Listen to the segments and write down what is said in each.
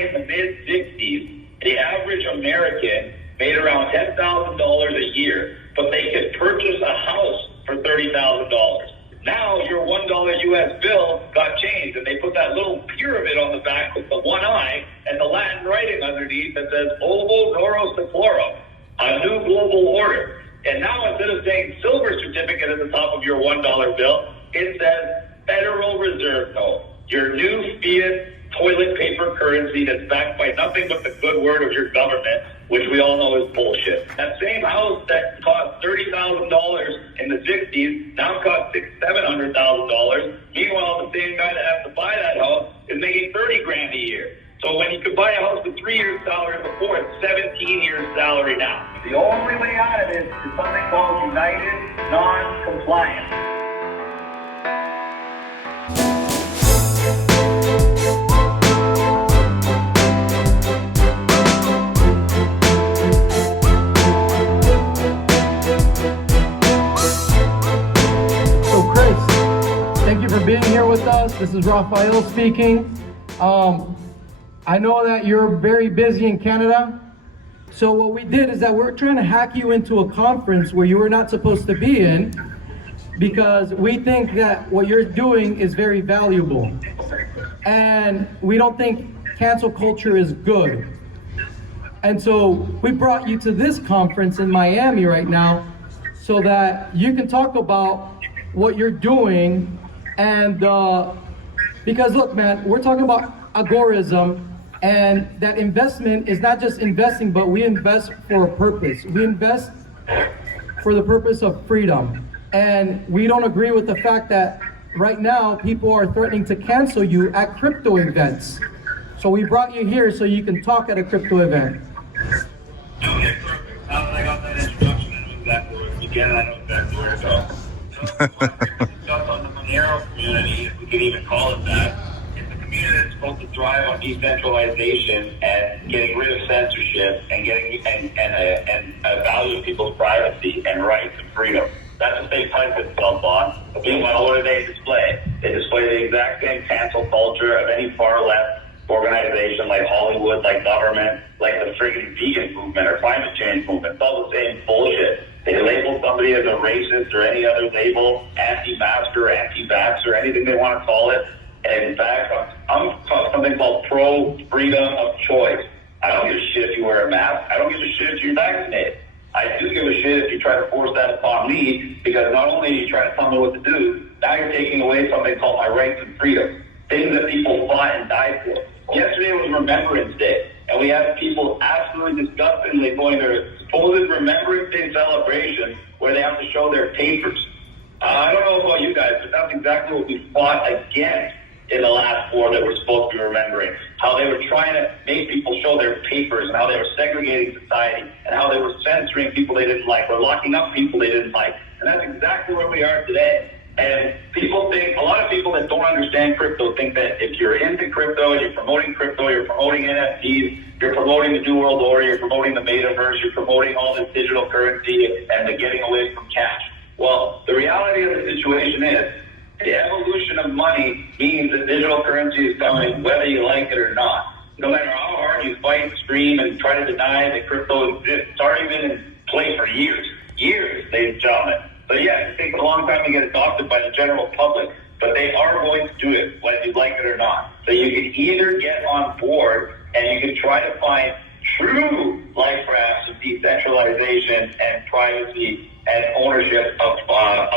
in the mid-60s, the average American made around $10,000 a year, but they could purchase a house for $30,000. Now your $1 US bill got changed, and they put that little pyramid on the back with the one eye and the Latin writing underneath that says Ovo Noro Seclorum, a new global order. And now instead of saying silver certificate at the top of your $1 bill, it says Federal Reserve note, your new fiat toilet paper currency that's backed by nothing but the good word of your government, which we all know is bullshit. That same house that cost $30,000 in the 60s now costs $700,000. Meanwhile, the same guy that has to buy that house is making $30,000 a year. So when you could buy a house with 3 years' salary before, it's 17 years' salary now. The only way out of this is something called United Non-Compliance. Thank you for being here with us. This is Rafael speaking. I know that you're very busy in Canada. So what we did is that we're trying to hack you into a conference where you were not supposed to be in, because we think that what you're doing is very valuable. And we don't think cancel culture is good. And so we brought you to this conference in Miami right now so that you can talk about what you're doing. And because look, man, we're talking about agorism, and that investment is not just investing, but we invest for a purpose. We invest for the purpose of freedom. And we don't agree with the fact that right now people are threatening to cancel you at crypto events. So we brought you here so you can talk at a crypto event. Okay, perfect. Now that I got that introduction, I know exactly where to begin, I know exactly where to go. Discuss on the Monero community, if we could even call it that. It's a community that's supposed to thrive on decentralization and getting rid of censorship and getting and valuing people's privacy and rights and freedom. That's what they type itself on. Meanwhile, what do they display? They display the exact same cancel culture of any far left organization like Hollywood, like government, like the friggin' vegan movement or climate change movement. It's all the same bullshit. They label somebody as a racist or any other label, anti-masker, anti-vax, or anything they want to call it. And in fact, I'm something called pro-freedom of choice. I don't give a shit if you wear a mask. I don't give a shit if you're vaccinated. I do give a shit if you try to force that upon me, because not only are you trying to tell me what to do, now you're taking away something called my rights and freedom, things that people fought and died for. Yesterday was Remembrance Day, and we had people absolutely disgustingly going their supposed Remembrance Day celebration where they have to show their papers. I don't know about you guys, but that's exactly what we fought against in the last war that we're supposed to be remembering. How they were trying to make people show their papers, and how they were segregating society, and how they were censoring people they didn't like, or locking up people they didn't like. And that's exactly where we are today. And people think, a lot of people that don't understand crypto think that if you're into crypto and you're promoting crypto, you're promoting NFTs, you're promoting the New World Order, you're promoting the metaverse, you're promoting all this digital currency and the getting away from cash. Well, the reality of the situation is the evolution of money means that digital currency is coming whether you like it or not. No matter how hard you fight, scream, and try to deny that crypto exists, it's already been in play for years, ladies and gentlemen. So yeah, it takes a long time to get adopted by the general public, but they are going to do it whether you like it or not. So you can either get on board and you can try to find true life rafts of decentralization and privacy and ownership of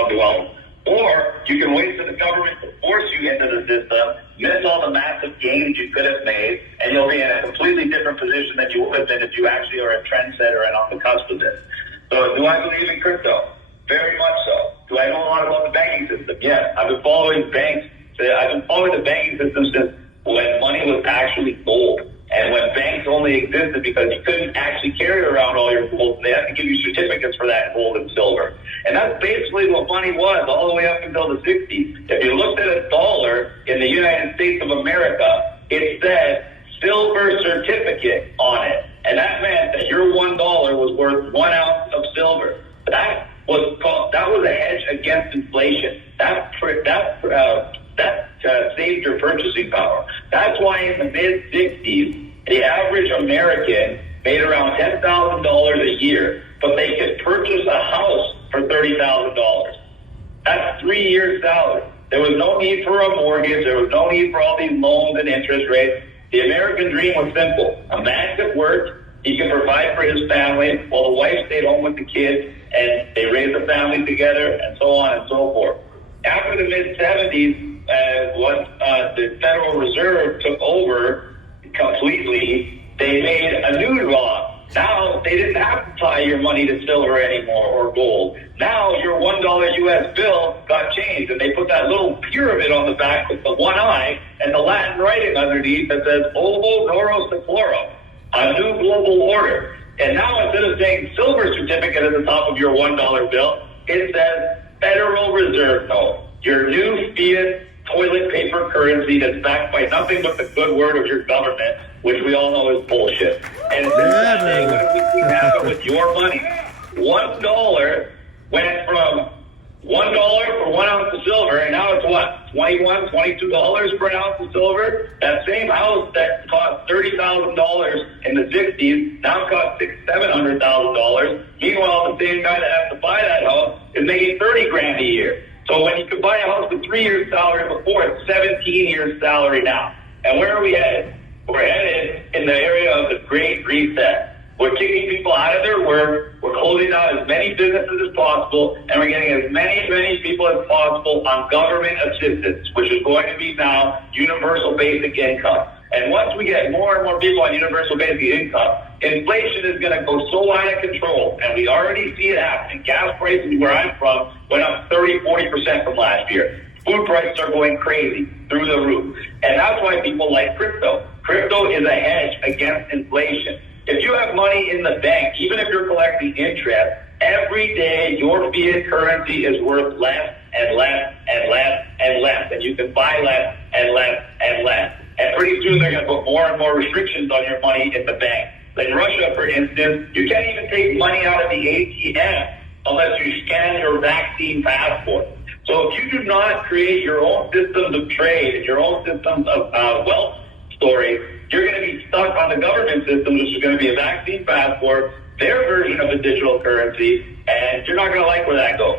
the wealth. Or you can wait for the government to force you into the system, miss all the massive gains you could have made, and you'll be in a completely different position than you would have been if you actually are a trendsetter and on the cusp of this. So do I believe in crypto? Very much so. Do I know a lot about the banking system? Yes. I've been following banks. I've been following the banking system since when money was actually gold. And when banks only existed because you couldn't actually carry around all your gold, they had to give you certificates for that gold and silver. And that's basically what money was all the way up until the 60s. If you looked at a dollar in the United States of America, it said silver certificate on it. And that meant that your $1 was worth 1 ounce of silver. That was a hedge against inflation. That saved your purchasing power. That's why in the mid-60s, The average American made around $10,000 a year, but they could purchase a house for $30,000. That's 3 years' salary. There was no need for a mortgage. There was no need for all these loans and interest rates. The American dream was simple. A man could work, he could provide for his family, while the wife stayed home with the kids, and they raised the family together, and so on and so forth. After the mid-'70s, once the Federal Reserve took over completely, they made a new law. Now, they didn't have to tie your money to silver anymore or gold. Now, your $1 U.S. bill got changed, and they put that little pyramid on the back with the one eye and the Latin writing underneath that says, Ovo Noro Secloro, a new global order. And now, instead of saying silver certificate at the top of your $1 bill, it says Federal Reserve note, your new fiat toilet paper currency that's backed by nothing but the good word of your government, which we all know is bullshit. And since that day, what have we seen happen with your money? $1 went from $1 for 1 ounce of silver, and now it's what? $21, $22 per ounce of silver? That same house that cost $30,000 in the 60s now costs $600,000, $700,000. Meanwhile, the same guy that has to buy that house is making $30,000 a year. So when you could buy a house with 3 years' salary before, it's 17 years' salary now. And where are we headed? We're headed in the area of the Great Reset. We're kicking people out of their work. We're closing down as many businesses as possible, and we're getting as many people as possible on government assistance, which is going to be now universal basic income. And once we get more and more people on universal basic income, inflation is going to go so out of control, and we already see it happening. Gas prices, where I'm from, went up 30-40% from last year. Food prices are going crazy through the roof. And that's why people like crypto. Crypto is a hedge against inflation. If you have money in the bank, even if you're collecting interest, every day your fiat currency is worth less and less and less and less. And you can buy less and less and less. And pretty soon they're going to put more and more restrictions on your money in the bank. In Russia, for instance, you can't even take money out of the ATM unless you scan your vaccine passport. So if you do not create your own systems of trade and your own systems of wealth storage, you're going to be stuck on the government system, which is going to be a vaccine passport, their version of a digital currency, and you're not going to like where that goes.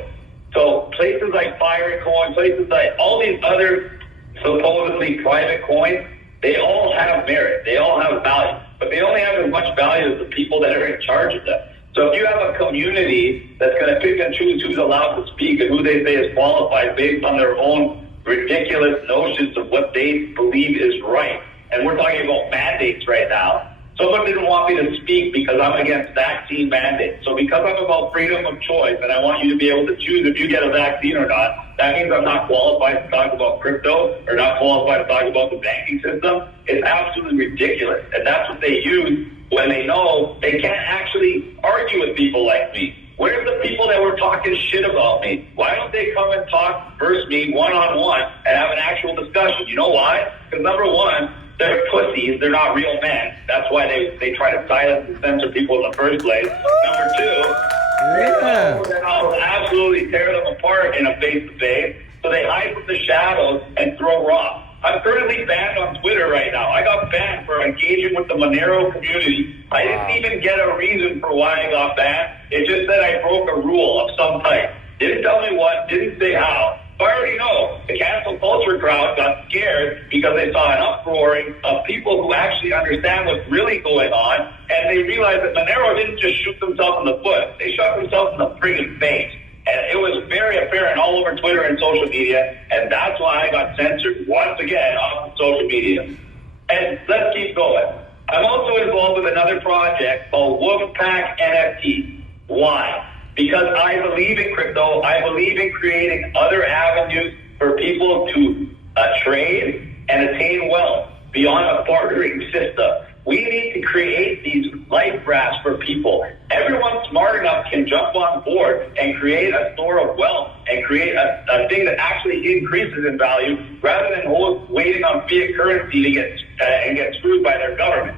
So places like Firecoin, places like all these other supposedly private coins, they all have merit. They all have value. But they only have as much value as the people that are in charge of them. So if you have a community that's going to pick and choose who's allowed to speak and who they say is qualified based on their own ridiculous notions of what they believe is right, and we're talking about mandates right now. Someone didn't want me to speak because I'm against vaccine mandates. So because I'm about freedom of choice and I want you to be able to choose if you get a vaccine or not, that means I'm not qualified to talk about crypto or not qualified to talk about the banking system. It's absolutely ridiculous. And that's what they use when they know they can't actually argue with people like me. Where's the people that were talking shit about me? Why don't they come and talk versus me one-on-one and have an actual discussion? You know why? Because number one, they're pussies. They're not real men. That's why they try to silence and censor people in the first place. Number two, I'll absolutely tear them apart in a face-to-face. So they hide from the shadows and throw rocks. I'm currently banned on Twitter right now. I got banned for engaging with the Monero community. I didn't even get a reason for why I got banned. It just said I broke a rule of some type. Didn't tell me what, didn't say how. I already know. The cancel culture crowd got scared because they saw an uproaring of people who actually understand what's really going on, and they realized that Monero didn't just shoot themselves in the foot. They shot themselves in the friggin' face. And it was very apparent all over Twitter and social media, and that's why I got censored once again off of social media. And let's keep going. I'm also involved with another project called Wolfpack NFT. Why? Because I believe in crypto. I believe in creating other avenues for people to trade and attain wealth beyond a bartering system. We need to create these life rafts for people. Everyone smart enough can jump on board and create a store of wealth and create a thing that actually increases in value rather than waiting on fiat currency to get screwed by their government.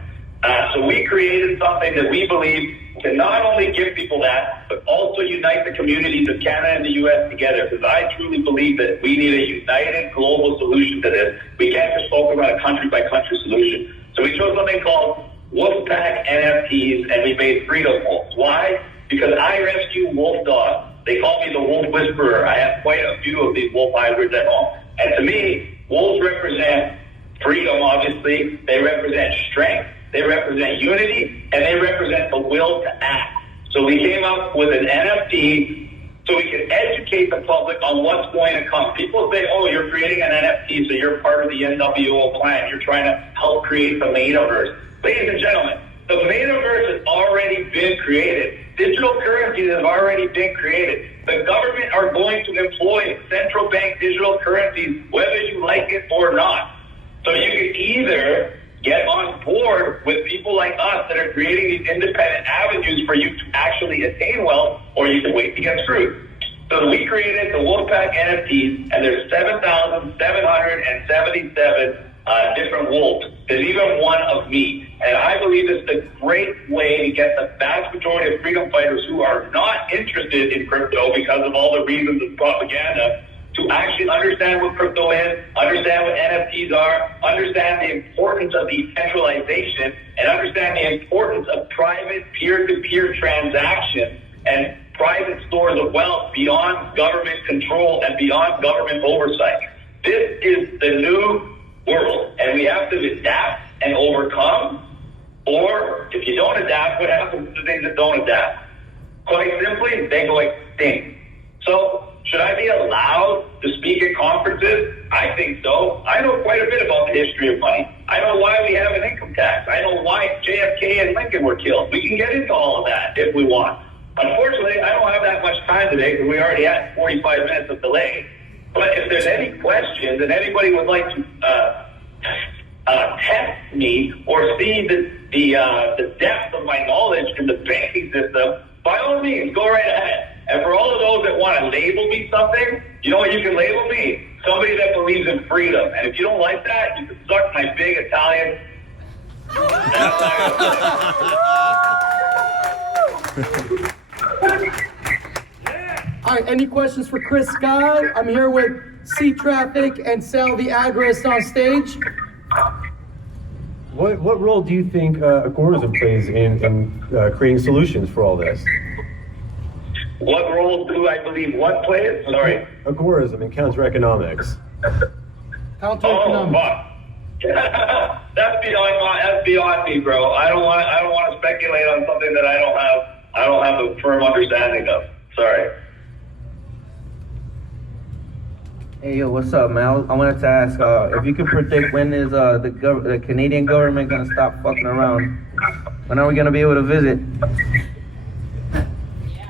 So we created something that we believe can not only give people that, but also unite the communities of Canada and the U.S. together, because I truly believe that we need a united global solution to this. We can't just focus on a country-by-country solution. So we chose something called Wolfpack NFTs, and we made freedom wolves. Why? Because I rescue wolf dogs. They call me the wolf whisperer. I have quite a few of these wolf hybrids at home. And to me, wolves represent freedom, obviously. They represent strength. They represent unity. And they represent the will to act. So we came up with an NFT so we can educate the public on what's going to come. People say, oh, you're creating an NFT, so you're part of the NWO plan. You're trying to help create the metaverse. Ladies and gentlemen, the metaverse has already been created. Digital currencies have already been created. The government are going to employ central bank digital currencies, whether you like it or not. So you can either get on board with people like us that are creating these independent avenues for you to actually attain wealth, or you can wait to get screwed. So we created the Wolfpack NFTs, and there's 7,777 different wolves. There's even one of me. And I believe it's a great way to get the vast majority of freedom fighters who are not interested in crypto because of all the reasons of propaganda to actually understand what crypto is, understand what NFTs are, understand the importance of decentralization, and understand the importance of private peer-to-peer transactions and private stores of wealth beyond government control and beyond government oversight. This is the new world, and we have to adapt and overcome, or if you don't adapt, what happens to things that don't adapt? Quite simply, they go extinct. So, should I be allowed to speak at conferences? I think so. I know quite a bit about the history of money. I know why we have an income tax. I know why JFK and Lincoln were killed. We can get into all of that if we want. Unfortunately, I don't have that much time today because we already had 45 minutes of delay. But if there's any questions and anybody would like to test me or see the depth of my knowledge in the banking system, by all means, go right ahead. And for all of those that want to label me something, you know what you can label me? Somebody that believes in freedom. And if you don't like that, you can suck my big Italian. All right, any questions for Chris Scott? I'm here with C Traffic and Sal the Agrist on stage. What role do you think agorism plays in creating solutions for all this? What role do I believe what plays? Sorry. Agorism and counter-economics. Counter-economics. Oh, fuck. That's beyond me, bro. I don't want to speculate on something that I don't have a firm understanding of. Sorry. Hey, yo, what's up, man? I wanted to ask if you could predict when is the Canadian government gonna stop fucking around? When are we gonna be able to visit?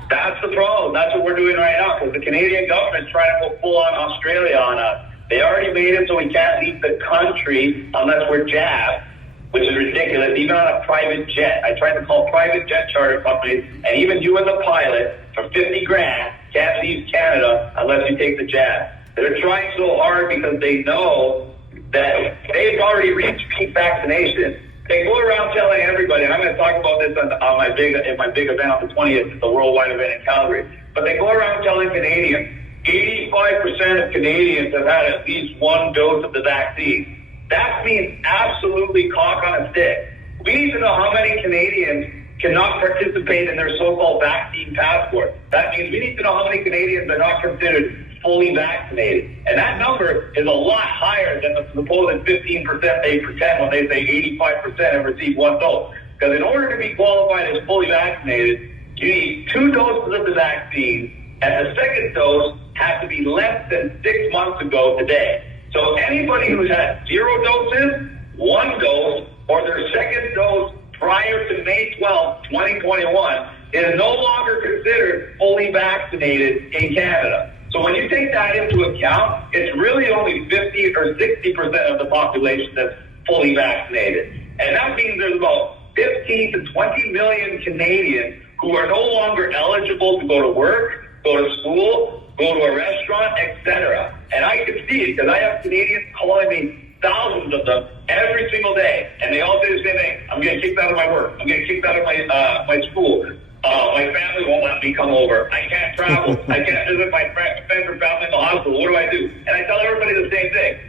That's the problem. That's what we're doing right now, because the Canadian government's trying to go full on Australia on us. They already made it so we can't leave the country unless we're jabbed, which is ridiculous, even on a private jet. I tried to call private jet charter companies, and even you as a pilot, for 50 grand, can't leave Canada unless you take the jab. They're trying so hard because they know that they've already reached peak vaccination. They go around telling everybody, and I'm going to talk about this on my big event on the 20th, the worldwide event in Calgary. But they go around telling Canadians, 85% of Canadians have had at least one dose of the vaccine. That means absolutely cock on a stick. We need to know how many Canadians cannot participate in their so-called vaccine passport. That means we need to know how many Canadians are not considered fully vaccinated. And that number is a lot higher than the supposed 15% they pretend when they say 85% have received one dose. Because in order to be qualified as fully vaccinated, you need 2 doses of the vaccine, and the second dose has to be less than 6 months ago today. So anybody who's had 0 doses, 1 dose, or their second dose prior to May 12, 2021, is no longer considered fully vaccinated in Canada. So when you take that into account, it's really only 50 or 60% of the population that's fully vaccinated. And that means there's about 15 to 20 million Canadians who are no longer eligible to go to work, go to school, go to a restaurant, etc. And I can see it because I have Canadians calling me, thousands of them, every single day. And they all say the same thing. I'm getting kicked out of my work. I'm getting kicked out of my school. My family won't let me come over. I can't travel. I can't visit my friends or family in the hospital. What do I do? And I tell everybody the same thing.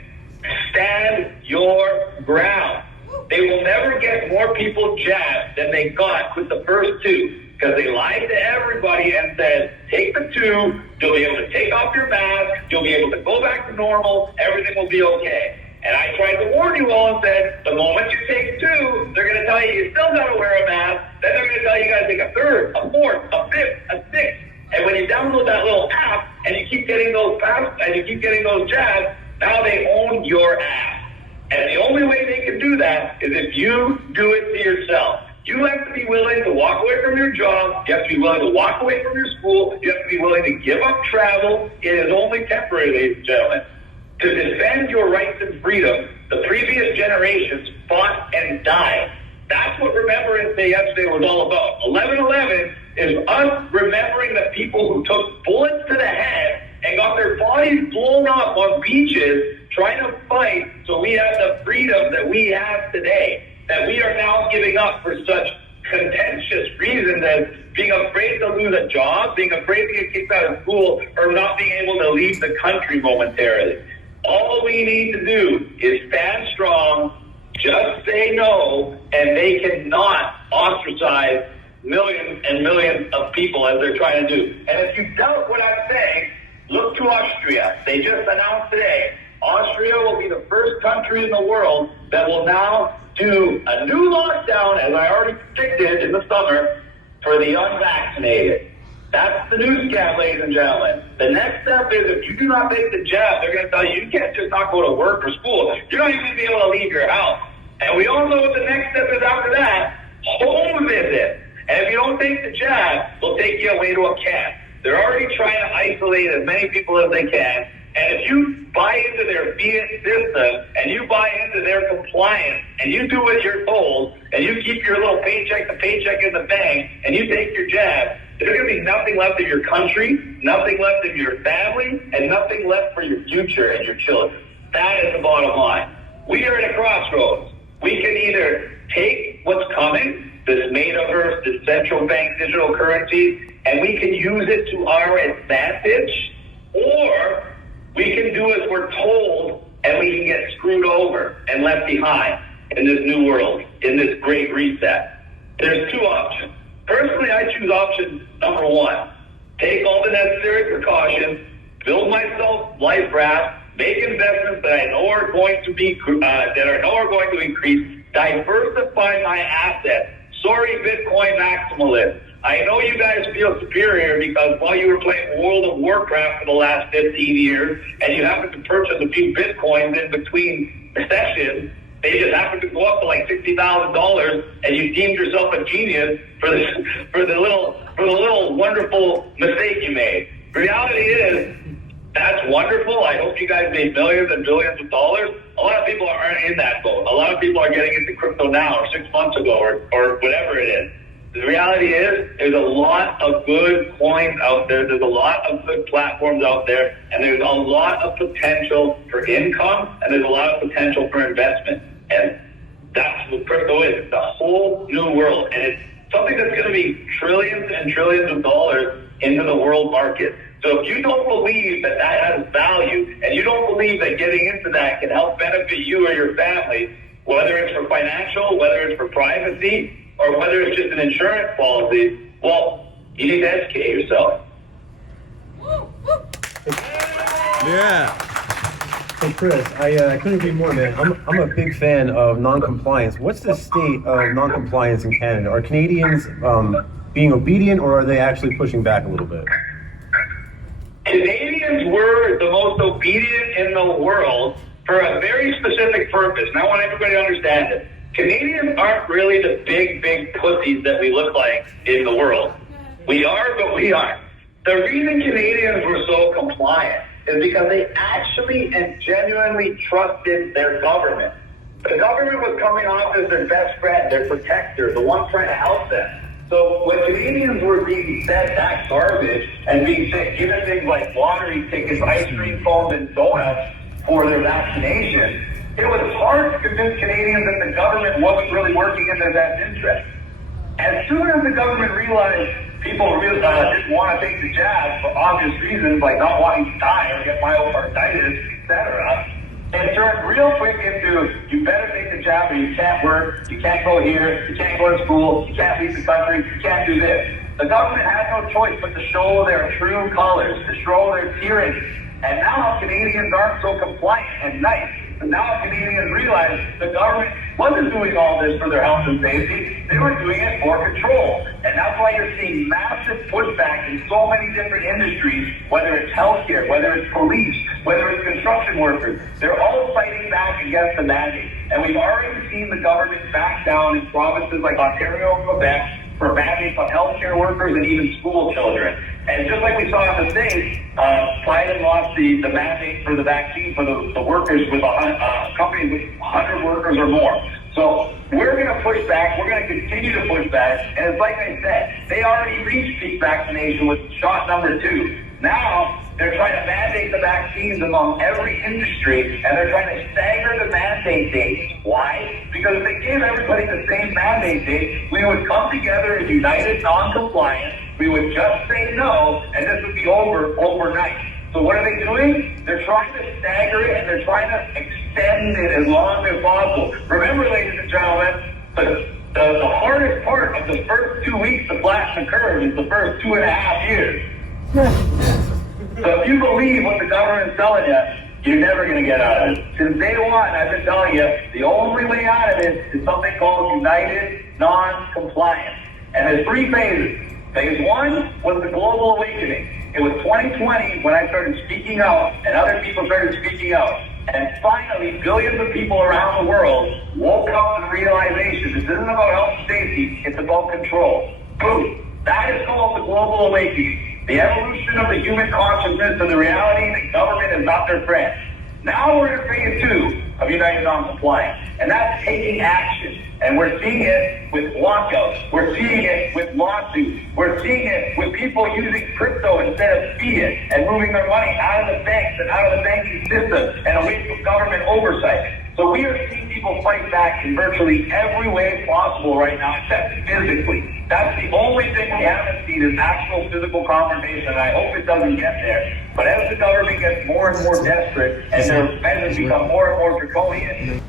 Stand your ground. They will never get more people jabbed than they got with the first two, because they lied to everybody and said, take the two, you'll be able to take off your mask, you'll be able to go back to normal, everything will be okay. And I tried to warn you all and said, the moment you take two, they're going to tell you still got to wear a mask, then they're going to tell you got to take a third, a fourth, a fifth, a sixth. And when you download that little app and you keep getting those passes and you keep getting those jabs, now they own your app. And the only way they can do that is if you do it to yourself. You have to be willing to walk away from your job. You have to be willing to walk away from your school. You have to be willing to give up travel. It is only temporary, ladies and gentlemen. To defend your rights and freedom, the previous generations fought and died. That's what Remembrance Day yesterday was all about. 11/11 is us remembering the people who took bullets to the head and got their bodies blown up on beaches trying to fight so we have the freedom that we have today, that we are now giving up for such contentious reasons as being afraid to lose a job, being afraid to get kicked out of school, or not being able to leave the country momentarily. All we need to do is stand strong, just say no, and they cannot ostracize millions and millions of people as they're trying to do. And if you doubt what I'm saying, look to Austria. They just announced today, Austria will be the first country in the world that will now do a new lockdown, as I already predicted in the summer, for the unvaccinated. That's the new scam, ladies and gentlemen. The next step is if you do not take the jab, they're going to tell you you can't just not go to work or school. You're not even going to be able to leave your house. And we all know what the next step is after that, home visit. And if you don't take the jab, they'll take you away to a camp. They're already trying to isolate as many people as they can. And if you buy into their fiat system and you buy into their compliance and you do what you're told and you keep your little paycheck to paycheck in the bank and you take your jab, there's going to be nothing left of your country, nothing left of your family, and nothing left for your future and your children. That is the bottom line. We are at a crossroads. We can either take what's coming, this metaverse, this central bank digital currencies, and we can use it to our advantage, or we can do as we're told and we can get screwed over and left behind in this new world, in this great reset. There's two options. Personally, I choose option number one. Take all the necessary precautions, build myself life raft, make investments that I know are going to be increase, diversify my assets. Sorry, Bitcoin maximalists. I know you guys feel superior because while you were playing World of Warcraft for the last 15 years and you happened to purchase a few Bitcoins in between sessions, they just happened to go up to like $60,000 and you deemed yourself a genius for the little wonderful mistake you made. The reality is, that's wonderful. I hope you guys made millions and billions of dollars. A lot of people aren't in that boat. A lot of people are getting into crypto now or 6 months ago or whatever it is. The reality is there's a lot of good coins out there. There's a lot of good platforms out there. And there's a lot of potential for income. And there's a lot of potential for investment. And that's what crypto is. It's a whole new world. And it's something that's going to be trillions and trillions of dollars into the world market. So if you don't believe that that has value, and you don't believe that getting into that can help benefit you or your family, whether it's for financial, whether it's for privacy, or whether it's just an insurance policy, well, you need to educate yourself. Yeah. Hey Chris, I couldn't agree more, man. I'm a big fan of non-compliance. What's the state of non-compliance in Canada? Are Canadians being obedient, or are they actually pushing back a little bit? Canadians were the most obedient in the world for a very specific purpose, and I want everybody to understand it. Canadians aren't really the big pussies that we look like in the world. We are, but we aren't. The reason Canadians were so compliant is because they actually and genuinely trusted their government. The government was coming off as their best friend, their protector, the one trying to help them. So when Canadians were being fed that garbage and being given things like lottery tickets, ice cream cones, and donuts for their vaccination, it was hard to convince Canadians that the government wasn't really working in their best interest. As soon as the government realized people really didn't want to take the jab for obvious reasons, like not wanting to die or get myocarditis, etc., it turned real quick into, you better take the job or you can't work, you can't go here, you can't go to school, you can't leave the country, you can't do this. The government had no choice but to show their true colors, to show their tyranny. And now Canadians aren't so compliant and nice. And now Canadians realize the government wasn't doing all this for their health and safety. They were doing it for control. And that's why you're seeing massive pushback in so many different industries, whether it's healthcare, whether it's police, whether it's construction workers. They're all fighting back against the mandate. And we've already seen the government back down in provinces like Ontario and Quebec for mandates on healthcare workers and even school children. And just like we saw in the States, Biden lost the mandate for the vaccine for the workers with companies with 100 workers or more. So we're going to push back. We're going to continue to push back. And it's like I said, they already reached peak vaccination with shot number 2. Now they're trying to mandate the vaccines among every industry, and they're trying to stagger the mandate dates. Why? Because if they gave everybody the same mandate date, we would come together as united non-compliance. We would just say no, and this would be over overnight. So what are they doing? They're trying to stagger it, and they're trying to extend it as long as possible. Remember, ladies and gentlemen, the hardest part of the first 2 weeks to flatten the curve is the first 2.5 years. So if you believe what the government's telling you, you're never going to get out of it. Since day one, I've been telling you, the only way out of it is something called united non-compliance. And there's 3 phases. Phase 1 was the global awakening. It was 2020 when I started speaking out and other people started speaking out. And finally, billions of people around the world woke up to the realization this isn't about health and safety, it's about control. Boom. That is called the global awakening. The evolution of the human consciousness to the reality that government is not their friend. Now we're in phase 2 of united non-compliance, and that's taking action. And we're seeing it with lockouts. We're seeing it with lawsuits. We're seeing it with people using crypto instead of fiat and moving their money out of the banks and out of the banking system and away from government oversight. So we are seeing people fight back in virtually every way possible right now, except physically. That's the only thing we haven't seen is actual physical confrontation, and I hope it doesn't get there. But as the government gets more and more desperate and their measures become more and more draconian,